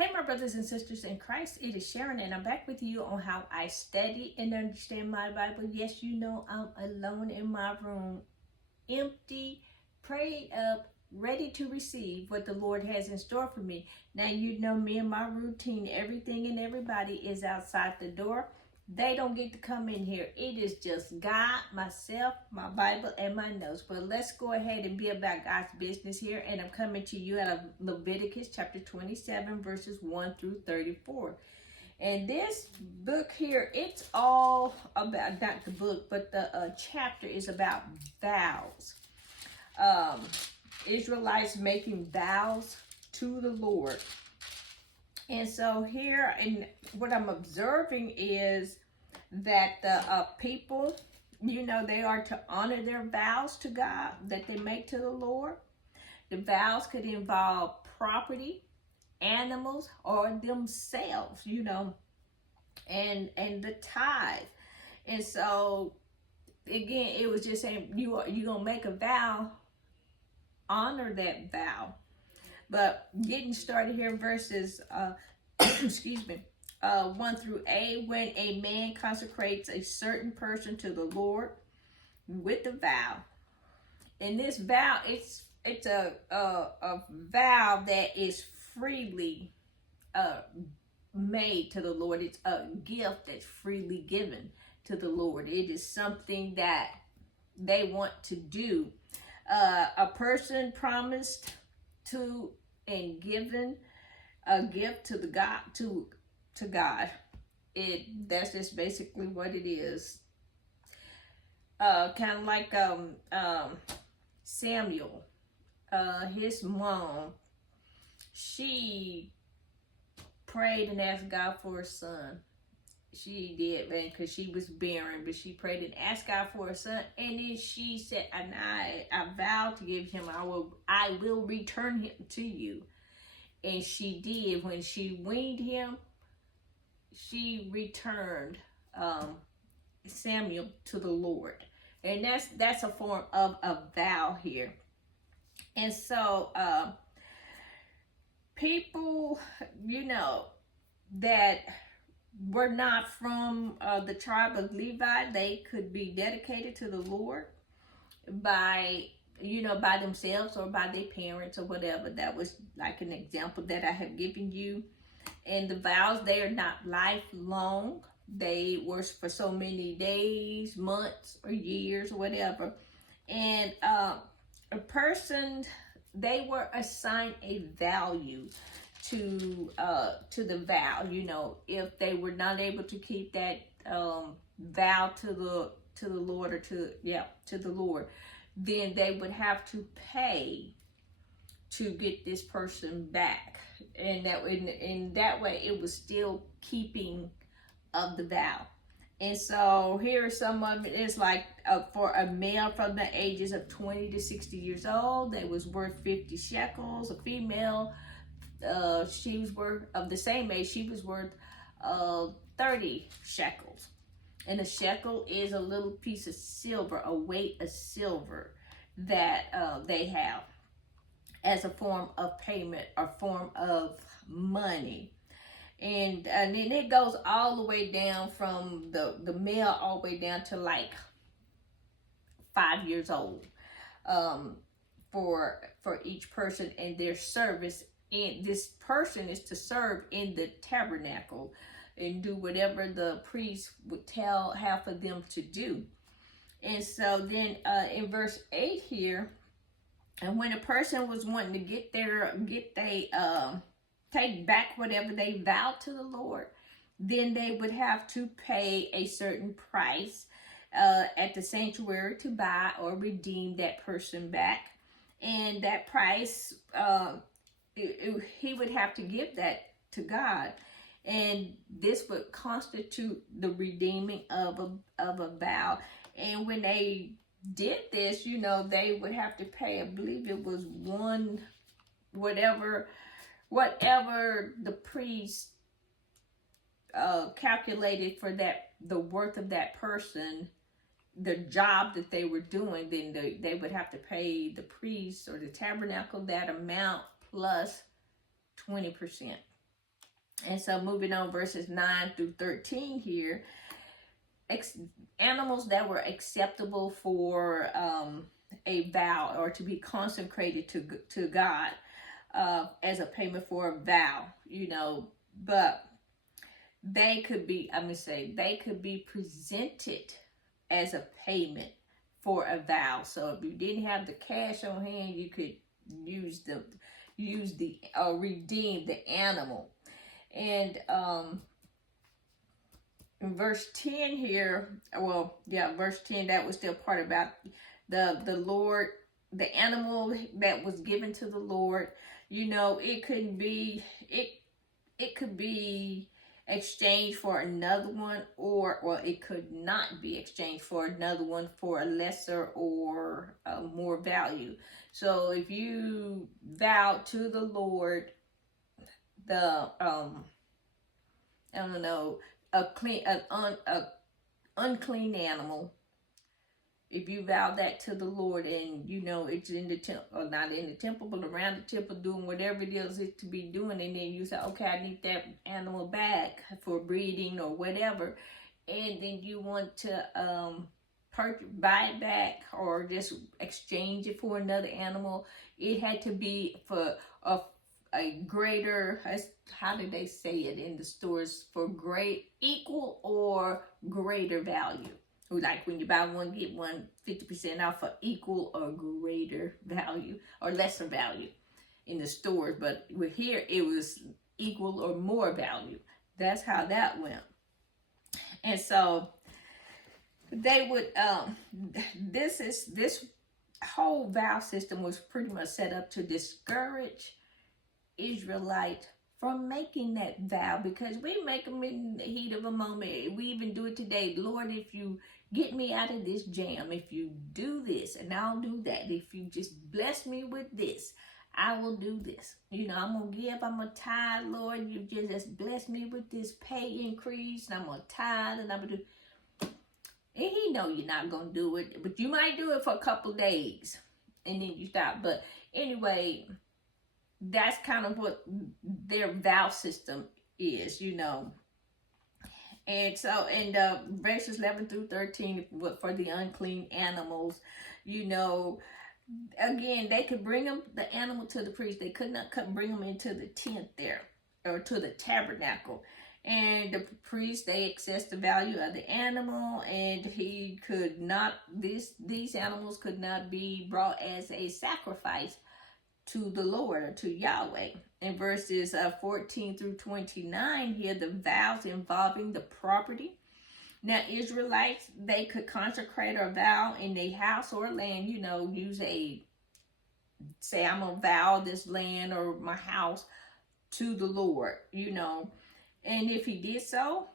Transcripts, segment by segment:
Hey, my brothers and sisters in Christ, it is Sharon, and I'm back with you on how I study and understand my Bible. Yes, you know I'm alone in my room, empty, prayed up, ready to receive what the Lord has in store for me. Now, you know me and my routine. Everything and everybody is outside the door. They don't get to come in here. It is just God, myself, my Bible, and my notes. But let's go ahead and be about God's business here. And I'm coming to you out of Leviticus chapter 27, verses 1 through 34. And this book here, it's all about, not the book, but the chapter is about vows. Israelites making vows to the Lord. And so here, and what I'm observing is that the people, you know, they are to honor their vows to God that they make to the Lord. The vows could involve property, animals, or themselves, you know, and the tithe. And so, again, it was just saying, you gonna make a vow, honor that vow. But getting started here, verses, excuse me, 1 through 8, when a man consecrates a certain person to the Lord with a vow. And this vow, it's a vow that is freely made to the Lord. It's a gift that's freely given to the Lord. It is something that they want to do. A person promised to and given a gift to the God to God. That's just basically what it is. Kind of like Samuel, his mom, she prayed and asked God for a son. She did, man, because she was barren, but she prayed and asked God for a son, and then she said, and I vowed to give him, I will return him to you. And she did. When she weaned him, she returned Samuel to the Lord. And that's a form of a vow here. And so people, you know, that were not from the tribe of Levi, they could be dedicated to the Lord by, you know, by themselves or by their parents or whatever. That was like an example that I have given you. And the vows, they are not lifelong. They were for so many days, months, or years, or whatever. And a person, they were assigned a value to the vow. You know, if they were not able to keep that vow to the Lord, or to the Lord, then they would have to pay to get this person back. And in that way, it was still keeping of the vow. And so here are some of it. It's like for a male from the ages of 20 to 60 years old, they was worth 50 shekels. A female, she was worth, of the same age, she was worth 30 shekels. And a shekel is a little piece of silver, a weight of silver that they have as a form of payment or form of money. And then it goes all the way down from the male all the way down to like 5 years old, for each person and their service. And this person is to serve in the tabernacle and do whatever the priest would have for them to do. And so then in verse 8 here, and when a person was wanting to take back whatever they vowed to the Lord, then they would have to pay a certain price at the sanctuary to buy or redeem that person back. And that price, he would have to give that to God. And this would constitute the redeeming of a vow. And when they did this, you know, they would have to pay, I believe it was whatever the priest calculated for the worth of that person, the job that they were doing. Then they would have to pay the priest or the tabernacle that amount plus 20%. And so moving on, verses 9 through 13 here, animals that were acceptable for a vow or to be consecrated to God as a payment for a vow, but they could be, they could be presented as a payment for a vow. So if you didn't have the cash on hand, you could redeem the animal. And in verse 10 here, verse 10, that was still part about the Lord, the animal that was given to the Lord. It could be exchanged for another one, or it could not be exchanged for another one for a lesser or more value. So if you vow to the Lord a unclean animal, if you vow that to the Lord, and it's in the temple, or not in the temple, but around the temple, doing whatever it is to be doing, and then you say, okay, I need that animal back for breeding or whatever, and then you want to buy it back or just exchange it for another animal, it had to be for a greater, how did they say it in the stores, for equal or greater value. Like when you buy one, get one 50% off for equal or greater value or lesser value in the stores. But with here, it was equal or more value. That's how that went. And so they would, this whole vow system was pretty much set up to discourage Israelites from making that vow, because we make them in the heat of a moment. We even do it today. Lord, if you get me out of this jam, if you do this, and I'll do that. If you just bless me with this, I will do this. I'm going to give, I'm going to tithe, Lord. You just bless me with this pay increase, and I'm going to tithe, and I'm going to do. And he know you're not going to do it, but you might do it for a couple days, and then you stop. But anyway, that's kind of what their vow system is, And so in verses 11 through 13, for the unclean animals, again, they could bring the animal to the priest. They could not bring them into the tent there, or to the tabernacle. And the priest, they assessed the value of the animal, and these animals could not be brought as a sacrifice to the Lord, or to Yahweh. In verses 14 through 29 here, the vows involving the property. Now, Israelites, they could consecrate or vow in their house or land, say I'm going to vow this land or my house to the Lord, And if he did so,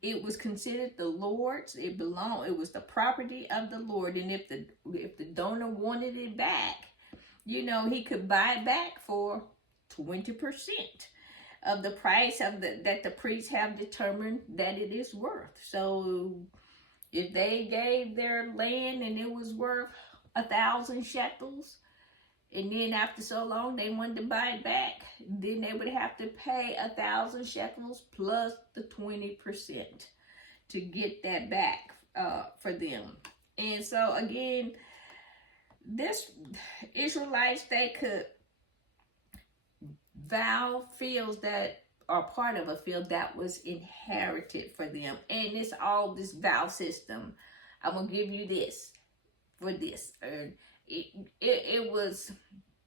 it was considered the Lord's. It was the property of the Lord. And if the donor wanted it back, he could buy it back for 20% of the price that the priests have determined that it is worth. So if they gave their land and it was worth 1,000 shekels, and then after so long they wanted to buy it back, then they would have to pay 1,000 shekels plus the 20% to get that back for them. And so again, this Israelites, they could vow fields that are part of a field that was inherited for them. And it's all this vow system. I'm going to give you this for this. It was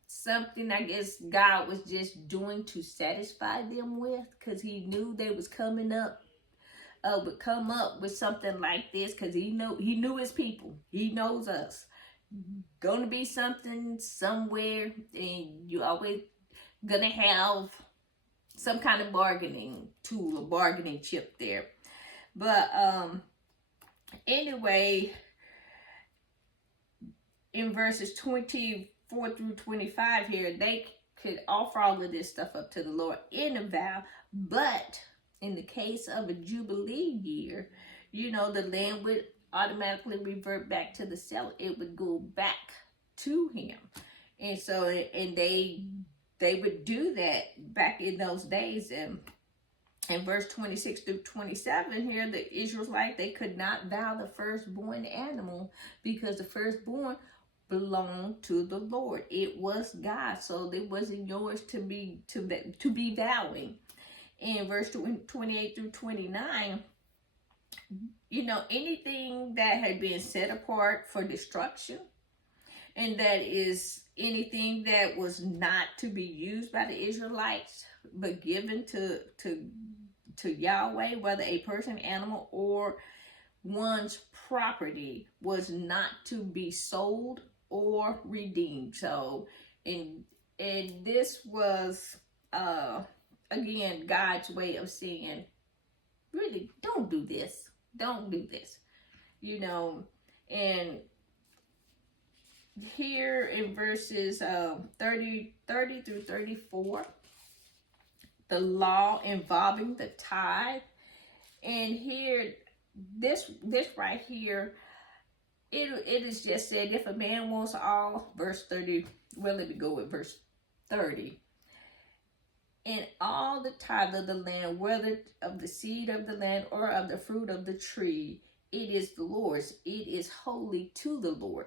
something, I guess, God was just doing to satisfy them with, because he knew they was coming up, would come up with something like this, because he knew his people. He knows us. Gonna be something somewhere, and you always gonna have some kind of bargaining tool or bargaining chip there. But anyway, in verses 24 through 25 here, they could offer all of this stuff up to the Lord in a vow. But in the case of a Jubilee year, the land would automatically revert back to the seller. It would go back to him. And so, and they would do that back in those days. And in verse 26 through 27 here, the Israelites, they could not vow the firstborn animal because the firstborn belonged to the Lord. It was God, so it wasn't yours to be vowing. In verse 28 through 29, anything that had been set apart for destruction, and that is anything that was not to be used by the Israelites, but given to Yahweh, whether a person, animal, or one's property, was not to be sold or redeemed. So, and this was again God's way of saying, really, don't do this. Don't do this. And here in verses 30 through 34, the law involving the tithe. And here, this right here, it is just said, if a man wants all, verse 30, well, let me go with verse 30. And all the tithe of the land, whether of the seed of the land or of the fruit of the tree, it is the Lord's. It is holy to the Lord.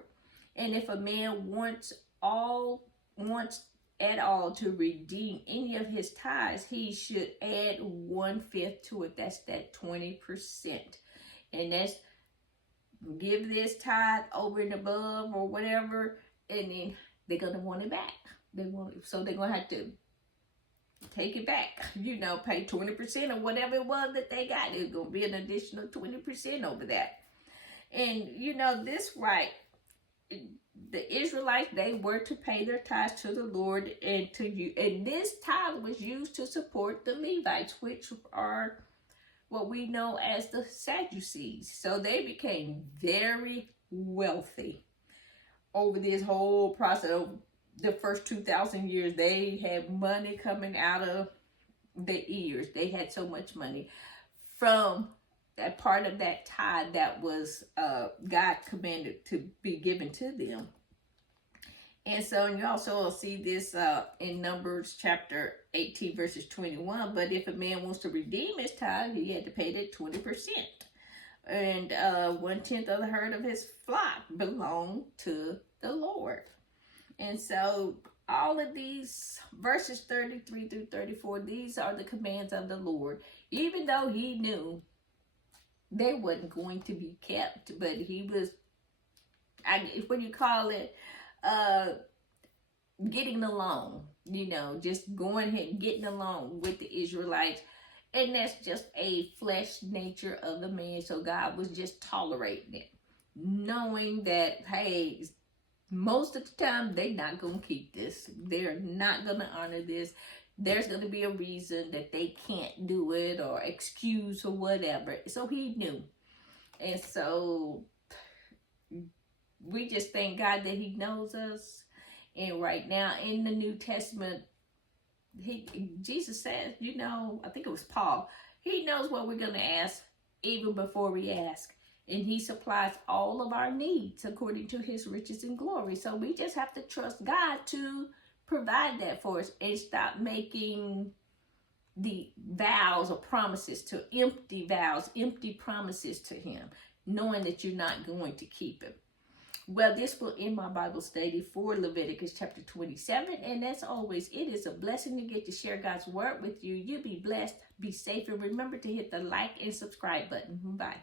And if a man wants at all to redeem any of his tithes, he should add 1/5 to it. That's that 20%. And that's give this tithe over and above or whatever, and then they're gonna want it back. So they're gonna have to take it back. Pay 20% of whatever it was that they got. There's gonna be an additional 20% over that. And this right, the Israelites, they were to pay their tithes to the Lord and to you. And this tithe was used to support the Levites, which are what we know as the Sadducees. So they became very wealthy over this whole process. Of the first 2,000 years, they had money coming out of their ears. They had so much money from that part of that tithe that was God commanded to be given to them. And so, and you also will see this in Numbers chapter 18, verses 21. But if a man wants to redeem his tithe, he had to pay that 20%. And 1/10 of the herd of his flock belonged to the Lord. And so all of these verses 33 through 34, these are the commands of the Lord. Even though he knew they wasn't going to be kept, but he was, what do you call it, getting along, just going ahead and getting along with the Israelites. And that's just a flesh nature of the man. So God was just tolerating it, knowing that, hey, most of the time they're not going to keep this. They're not going to honor this. There's going to be a reason that they can't do it or excuse or whatever. So he knew. And so we just thank God that he knows us. And right now in the New Testament, Jesus says, I think it was Paul, he knows what we're going to ask even before we ask. And he supplies all of our needs according to his riches and glory. So we just have to trust God to provide that for us and stop making the vows or promises to empty vows, empty promises to him, knowing that you're not going to keep it. Well, this will end my Bible study for Leviticus chapter 27. And as always, it is a blessing to get to share God's word with you. You be blessed, be safe, and remember to hit the like and subscribe button. Bye.